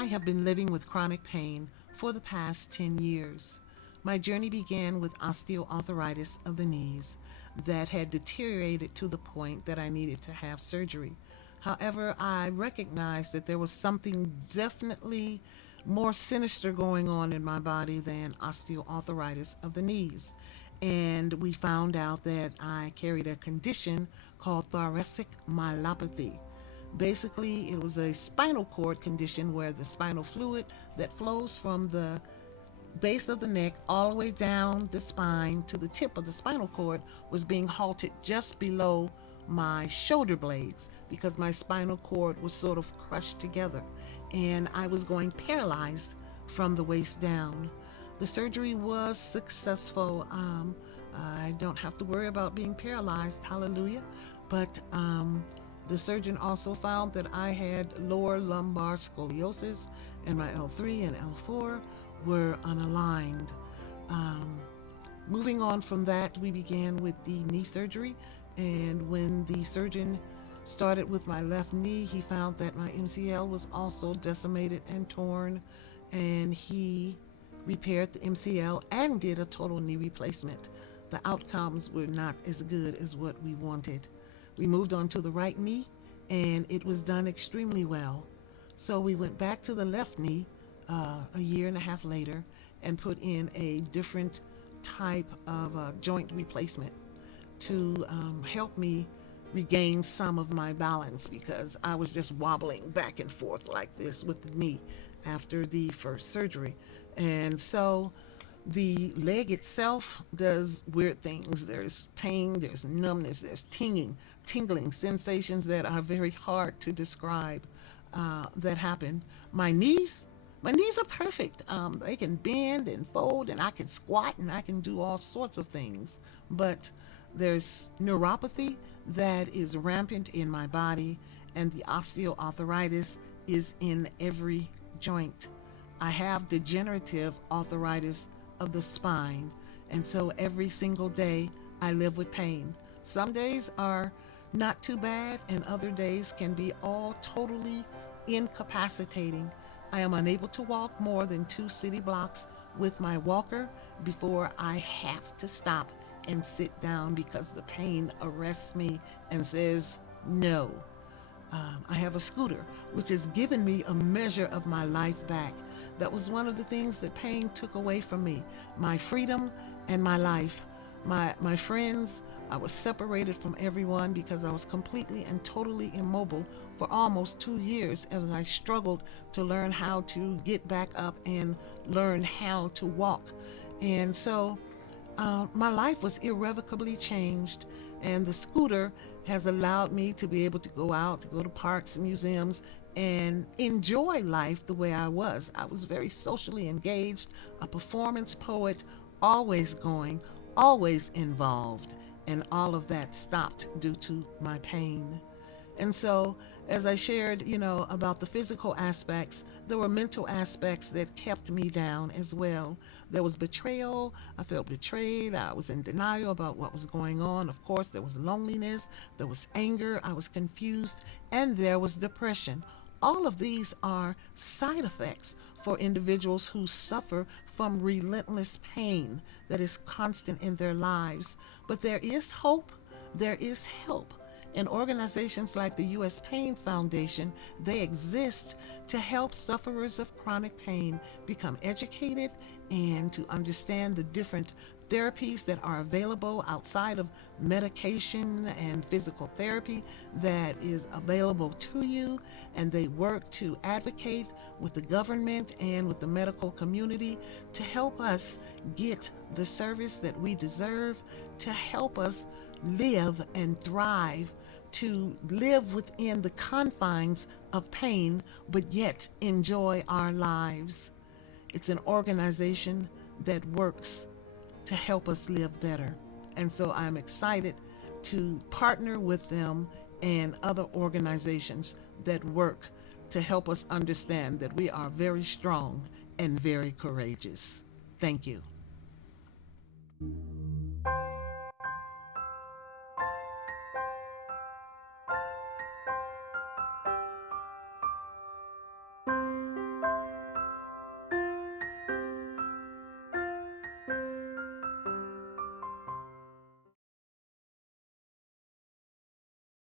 I have been living with chronic pain for the past 10 years. My journey began with osteoarthritis of the knees that had deteriorated to the point that I needed to have surgery. However, I recognized that there was something definitely more sinister going on in my body than osteoarthritis of the knees. And we found out that I carried a condition called thoracic myelopathy. Basically, it was a spinal cord condition where the spinal fluid that flows from the base of the neck all the way down the spine to the tip of the spinal cord was being halted just below my shoulder blades because my spinal cord was sort of crushed together and I was going paralyzed from the waist down. The surgery was successful. I don't have to worry about being paralyzed, hallelujah. But the surgeon also found that I had lower lumbar scoliosis and my L3 and L4 were unaligned. Um, Moving on from that, we began with the knee surgery. And when the surgeon started with my left knee, he found that my MCL was also decimated and torn. And he repaired the MCL and did a total knee replacement. The outcomes were not as good as what we wanted. We moved on to the right knee, and it was done extremely well. So we went back to the left knee a year and a half later and put in a different type of joint replacement to help me regain some of my balance because I was just wobbling back and forth like this with the knee after the first surgery. And so the leg itself does weird things. There's pain, there's numbness, there's tingling sensations that are very hard to describe that happen. My knees, my knees are perfect. They can bend and fold, and I can squat, and I can do all sorts of things. But there's neuropathy that is rampant in my body, and the osteoarthritis is in every joint. I have degenerative arthritis of the spine, and so every single day I live with pain. Some days are not too bad, and other days can be all totally incapacitating. I am unable to walk more than 2 city blocks with my walker before I have to stop and sit down because the pain arrests me and says no. I have a scooter, which has given me a measure of my life back. That was one of the things that pain took away from me, my freedom and my life. My friends, I was separated from everyone because I was completely and totally immobile for almost 2 years as I struggled to learn how to get back up and learn how to walk. And so my life was irrevocably changed, and the scooter has allowed me to be able to go out, to go to parks, museums, and enjoy life the way I was. I was very socially engaged, a performance poet, always going, always involved, and all of that stopped due to my pain. And so, as I shared, about the physical aspects, there were mental aspects that kept me down as well. There was betrayal. I felt betrayed. I was in denial about what was going on. Of course, there was loneliness. There was anger. I was confused. And there was depression. All of these are side effects for individuals who suffer from relentless pain that is constant in their lives. But there is hope. There is help. And organizations like the U.S. Pain Foundation, they exist to help sufferers of chronic pain become educated and to understand the different therapies that are available outside of medication and physical therapy that is available to you. And they work to advocate with the government and with the medical community to help us get the service that we deserve, to help us live and thrive, to live within the confines of pain, but yet enjoy our lives. It's an organization that works to help us live better. And so I'm excited to partner with them and other organizations that work to help us understand that we are very strong and very courageous. Thank you.